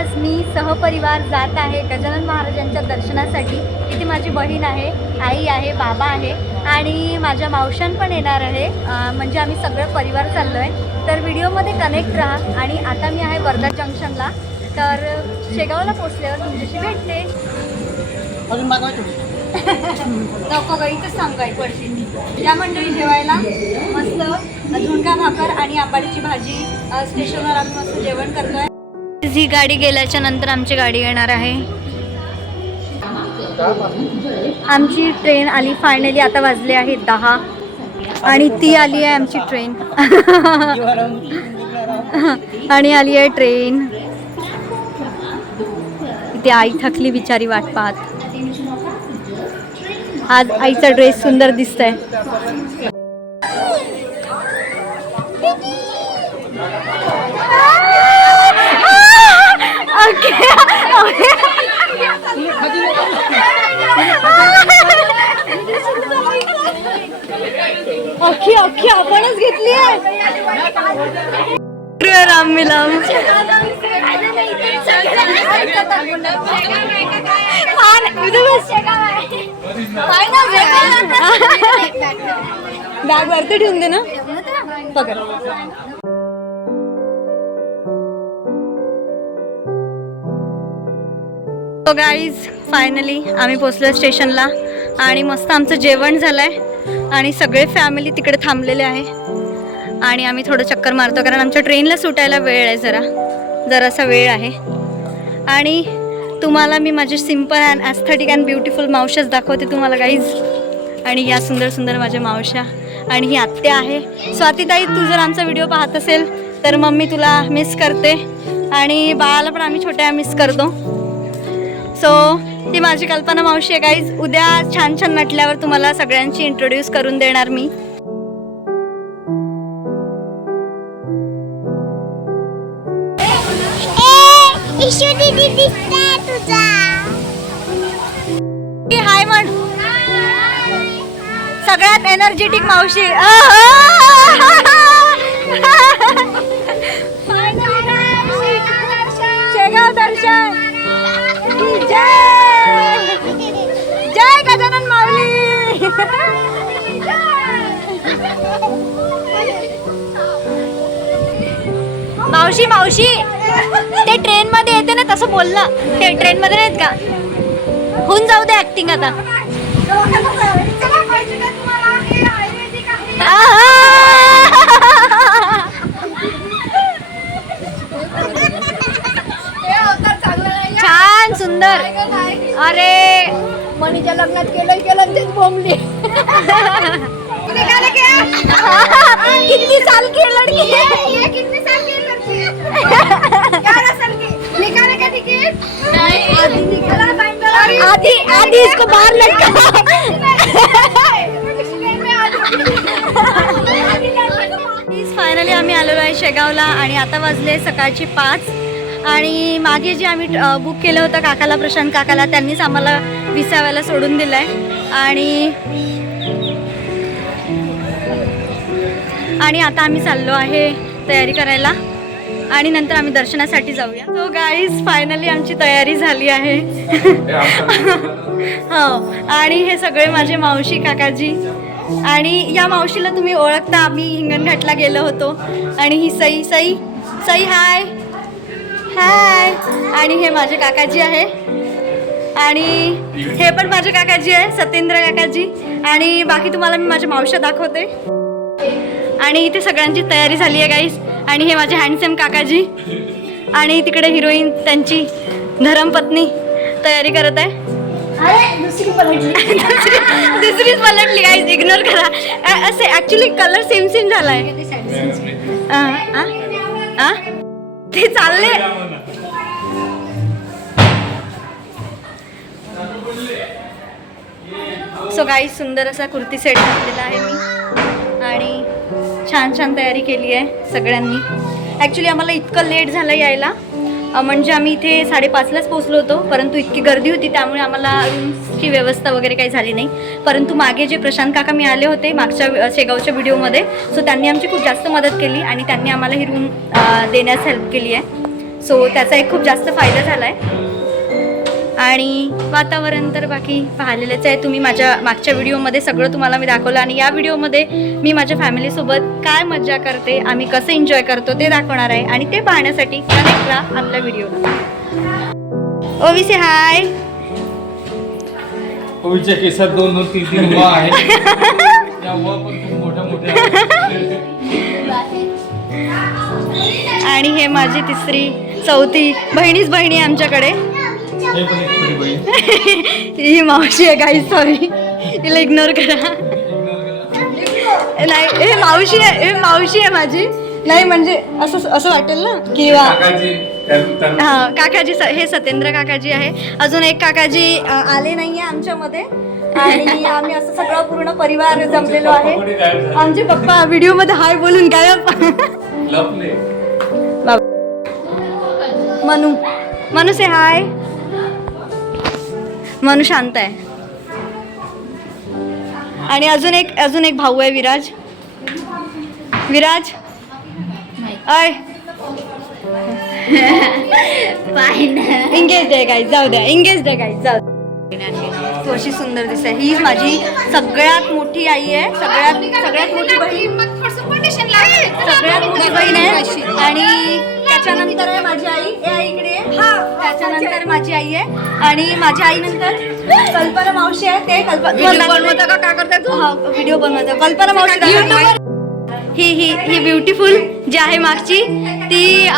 आज मी सहपरिवार जात आहे गजानन महाराजांच्या दर्शनासाठी. इथे माझी बहीण आहे, आई आहे, बाबा आहे आणि माझ्या मावशान पण येणार आहे. म्हणजे आम्ही सगळं परिवार चाललो आहे. तर व्हिडिओमध्ये कनेक्ट राहा. आणि आता मी आहे वर्धा जंक्शनला. तर शेगावला पोचल्यावर तुमच्याशी भेटते. अजून मागवायचं नको गं, इथंच सांगू एक वर्षी या मंडळी जेवायला मस्त झुणका भाकर आणि आंबाडीची भाजी. स्टेशनवर आम्ही मस्त जेवण करतोय. ही गाडी गेल्याच्या नंतर आमची गाडी येणार आहे. आमची ट्रेन आली फायनली. आता वाजले आहेत 10 आणि ती आली आहे आमची ट्रेन. आणि आली आहे ट्रेन. इथे आई थकली बिचारी वाट पाहत. आज आईचा ड्रेस सुंदर दिसतोय. अख्खी अख्खी आपणच घेतली आहे. राम मिलाम बॅग वरती ठेवून दे ना पकड. सो गाईज फायनली आम्ही पोचलो स्टेशनला आणि मस्त आमचं जेवण झालंय आणि सगळे फॅमिली तिकडे थांबलेले आहे. आणि आम्ही थोडं चक्कर मारतो कारण आमच्या ट्रेनला सुटायला वेळ आहे. जरासा वेळ आहे. आणि तुम्हाला मी माझे simple and aesthetic and beautiful मावशाच दाखवते तुम्हाला गाईज. आणि या सुंदर सुंदर माझ्या मावशा. आणि ही आत्या आहे स्वातीताई. तू जर आमचा व्हिडिओ पाहत असेल तर मम्मी तुला मिस करते आणि बाळाला पण आम्ही छोट्या मिस करतो. सो ती माझी कल्पना मावशी आहे गाईज. उद्या छान छान नटल्यावर तुम्हाला सगळ्यांची इंट्रोड्यूस करून देणार मी. हाय म्हण सगळ्यात एनर्जेटिक मावशी. शेगाव दर्शन जय जय गजानन माऊली. मावशी मावशी ते ट्रेन मध्ये येते ना तसं बोल ना. ते ट्रेन मध्ये नाहीत का. होऊन जाऊ दे ऍक्टिंग आता. छान सुंदर. अरे मनीच्या लग्नात केलं तेच बोंबली. कितनी साल की लड़की है ये? कितने साल की लड़की है? 11 साल की. निकाले का टिकट? नहीं, आधी निकाला. आधी इसको बाहर लटका. फायनली आम्ही आलेलो आहे शेगावला आणि आता वाजले सकाळची 5. आणि मागे जे आम्ही बुक केलं होतं काकाला, प्रशांत काकाला, त्यांनीच आम्हाला विसाव्याला सोडून दिलं आहे. आणि आता आम्ही चाललो आहे तयारी करायला आणि नंतर आम्ही दर्शनासाठी जाऊया. सो गाईज फायनली आमची तयारी झाली आहे. हो. आणि हे सगळे माझे मावशी काकाजी. आणि या मावशीला तुम्ही ओळखता, आम्ही हिंगणघाटला गेलो होतो. आणि ही सई सई सई हाय हाय. आणि हे माझे काकाजी आहे. आणि हे पण माझे काकाजी आहे, सत्येंद्र काकाजी. आणि बाकी तुम्हाला मी माझ्या मावशा दाखवते. आणि इथे सगळ्यांची तयारी झाली आहे गाईस. आणि हे माझे हँडसम काकाजी. आणि तिकडे हिरोईन त्यांची धर्मपत्नी तयारी करत आहे. दुसरीच पलटली गाईस, इग्नोर करा. असे ॲक्च्युली कलर सेम सेम झाला आहे. ते चालले. सो गाईस सुंदर असा कुर्ती सेट घातलेला आहे मी. आणि छान छान तयारी केली आहे सगळ्यांनी. ॲक्च्युली आम्हाला इतकं लेट झालं यायला. म्हणजे आम्ही इथे 5:30लाच पोहोचलो होतो, परंतु इतकी गर्दी होती त्यामुळे आम्हाला रूम्सची व्यवस्था वगैरे काही झाली नाही. परंतु मागे जे प्रशांत काका मी आले होते मागच्या शेगावच्या व्हिडिओमध्ये, सो त्यांनी आमची खूप जास्त मदत केली आणि त्यांनी आम्हाला ही रूम देण्यास हेल्प केली आहे. सो त्याचा एक खूप जास्त फायदा झाला आहे. आणि वातावरण तर बाकी पाहिलेलंच आहे. तुम्ही माझ्या मागच्या व्हिडिओमध्ये सगळं तुम्हाला मी दाखवलं आणि या व्हिडिओमध्ये मी माझ्या फॅमिलीसोबत काय मज्जा करते, आम्ही कसं एन्जॉय करतो ते दाखवणार आहे. आणि ते पाहण्यासाठी कनेक्ट राहा आपल्या व्हिडिओला. ओवीसी हाय. ओवीच्या केसात 2-3 वा आहेत. त्या वा पण खूप मोठ्या आणि हे माझी तिसरी चौथी बहिणीच बहिणी आहे आमच्याकडे. हे पण एक छोटी बहीण. ही मावशी आहे गाईज, सॉरी तिला इग्नोर करा. नाही हे मावशी आहे, हे मावशी आहे माझी. नाही म्हणजे असं वाटेल ना किंवा काकाजी हां काकाजी हे सत्येंद्र काकाजी आहे. अजून एक काकाजी आले नाही आहे आमच्यामध्ये आणि आम्ही असं सगळं पूर्ण परिवार जमलेलो आहे. आमचे पप्पा व्हिडिओमध्ये हाय बोलून गायब. लपले. मनू से हाय. मनू शांत आहे. आणि अजून एक भाऊ आहे विराज. अय इंगेज आहे गाईज, जाऊ द्या इंगेज आहे गाईज, जाऊ द्या. तू अशी सुंदर दिसते. ही माझी सगळ्यात मोठी आई आहे, सगळ्यात मोठी बहीण, सगळ्यात मोठी बहीण आहे. आणि त्याच्यानंतर आहे माझी आई. ए आई इकडे आहे. त्याच्यानंतर माझी आई आहे आणि माझ्या आईनंतर कल्पना मावशी आहे. ते बनवता का काय करते तू? हा व्हिडिओ बनवतो. कल्पना मावशी ही ब्युटिफुल जी आहे मागची ती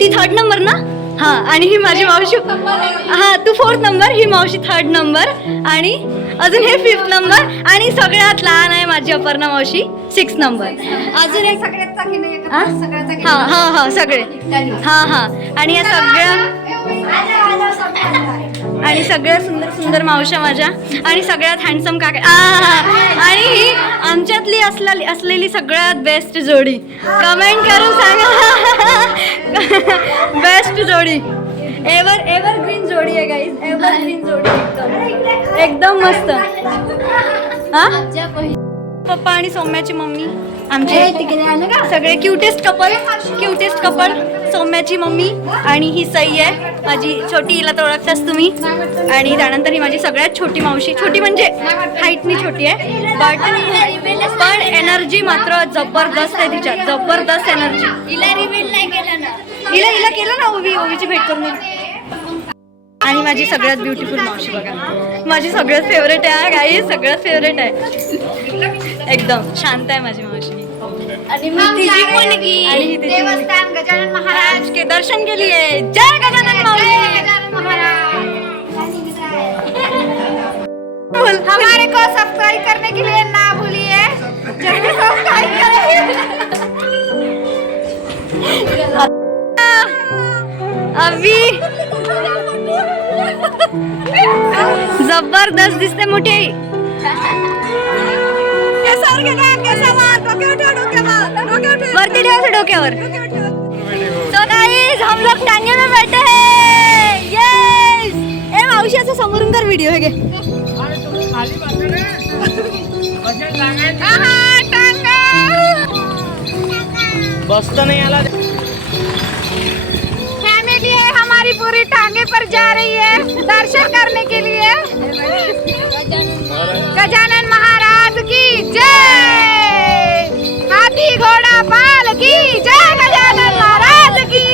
3rd नंबर ना. हां आणि ही माझी मावशी. हां तू 4th नंबर, ही मावशी 3rd नंबर आणि अजून हे 5th नंबर. आणि सगळ्यात लहान आहे माझी अपर्णा मावशी 6th नंबर. अजून एक हां सगळे हां आणि या सगळ्या सुंदर मावशा माझ्या आणि सगळ्यात हँडसम काका. आणि ही आमच्यातली असलेली सगळ्यात बेस्ट जोडी. कमेंट करून सांगा. बेस्ट जोडी, एव्हरग्रीन जोडी आहे गाईज. एव्हरग्रीन जोडी एकदम मस्त. पप्पा आणि सौम्याची मम्मी आमचे सगळे क्यूटेस्ट कपल. सौम्याची मम्मी आणि ही सई आहे माझी छोटी, हिला तर ओळखताच तुम्ही. आणि त्यानंतर ही माझी सगळ्यात छोटी मावशी. छोटी म्हणजे हाईटनी छोटी आहे पण एनर्जी मात्र जबरदस्त आहे तिच्यात, जबरदस्त एनर्जी. हिला केलं ना ओवीची भेट करून. आणि माझी सगळ्यात ब्युटिफुल मावशी बघा, माझी सगळ्यात फेवरेट आहे गाई, सगळ्यात फेवरेट आहे. एकदम शांत आहे माझी मावशी. आणि तिची मुलगी आणि ही तिची देवस्थान गजानन महाराज के दर्शन के लिए. जय गजानन हमारे को सब्सक्राइब करने के लिए ना भूलिए. जल्दी सब्सक्राइब करें. अभी जबरदस्त दिसते मोठी आई. वरती ठेवायचं डोक्यावर. तो गाइस हम लोग टांगे में बैठे हैं. यस. ए मावशी असं समोरून कर व्हिडिओ हे घे. बसता नहीं आला. फैमिली है हमारी पूरी टांगे पर जा रही है दर्शन करने के लिए. गजानन महाराज की जय. हाथी घोड़ा पाल की जय. गजानन महाराज की.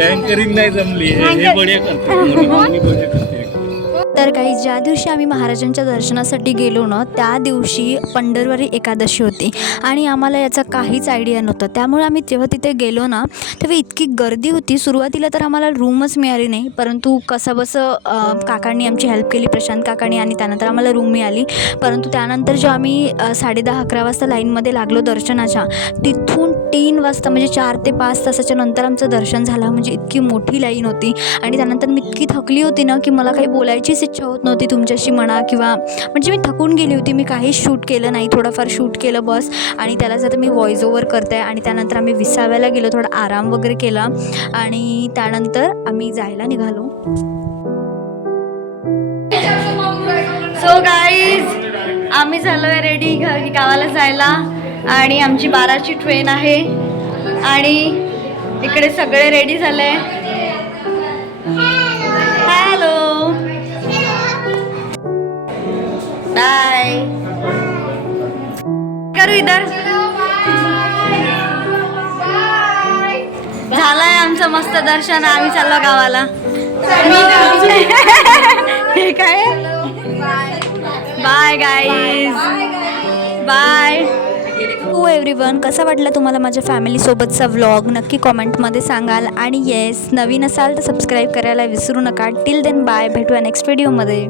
अँकरिंग नाही जमली. हे बढिया करते. तर काही ज्या दिवशी आम्ही महाराजांच्या दर्शनासाठी गेलो ना त्या दिवशी पंढरवारी एकादशी होती आणि आम्हाला याचा काहीच आयडिया नव्हतं. त्यामुळे आम्ही जेव्हा तिथे गेलो ना तेव्हा इतकी गर्दी होती. सुरुवातीला तर आम्हाला रूमच मिळाली नाही, परंतु कसंबसं काकांनी आमची हेल्प केली, प्रशांत काकांनी, आणि त्यानंतर आम्हाला रूम मिळाली. परंतु त्यानंतर जेव्हा आम्ही 10:30-11 वाजता लाईनमध्ये लागलो दर्शनाच्या, तिथून 3 वाजता म्हणजे 4 ते 5 तासाच्या नंतर आमचं दर्शन झालं. म्हणजे इतकी मोठी लाईन होती आणि त्यानंतर मी इतकी थकली होती ना की मला काही बोलायचीच इच्छा होत नव्हती तुमच्याशी म्हणा, किंवा म्हणजे मी थकून गेली होती. मी काहीच शूट केलं नाही, थोडंफार शूट केलं बस. आणि त्यालाच आता मी व्हॉइस ओव्हर करते. आणि त्यानंतर आम्ही विसाव्याला गेलो, थोडा आराम वगैरे केला आणि त्यानंतर आम्ही जायला निघालो. सो गाईज आम्ही झालोय रेडी गावाला जायला आणि आमची 12ची ट्रेन आहे आणि इकडे सगळे रेडी झाले. हॅलो बाय करू इधर. झालंय आमचं मस्त दर्शन. आम्ही चाललो गावाला. हे काय बाय गाईज बाय. हो एव्हरीवन, कसा वाटला तुम्हाला माझ्या फॅमिलीसोबतचा व्लॉग नक्की कॉमेंटमध्ये सांगाल. आणि येस, नवीन असाल तर सबस्क्राईब करायला विसरू नका. टिल देन बाय, भेटूया नेक्स्ट व्हिडिओमध्ये.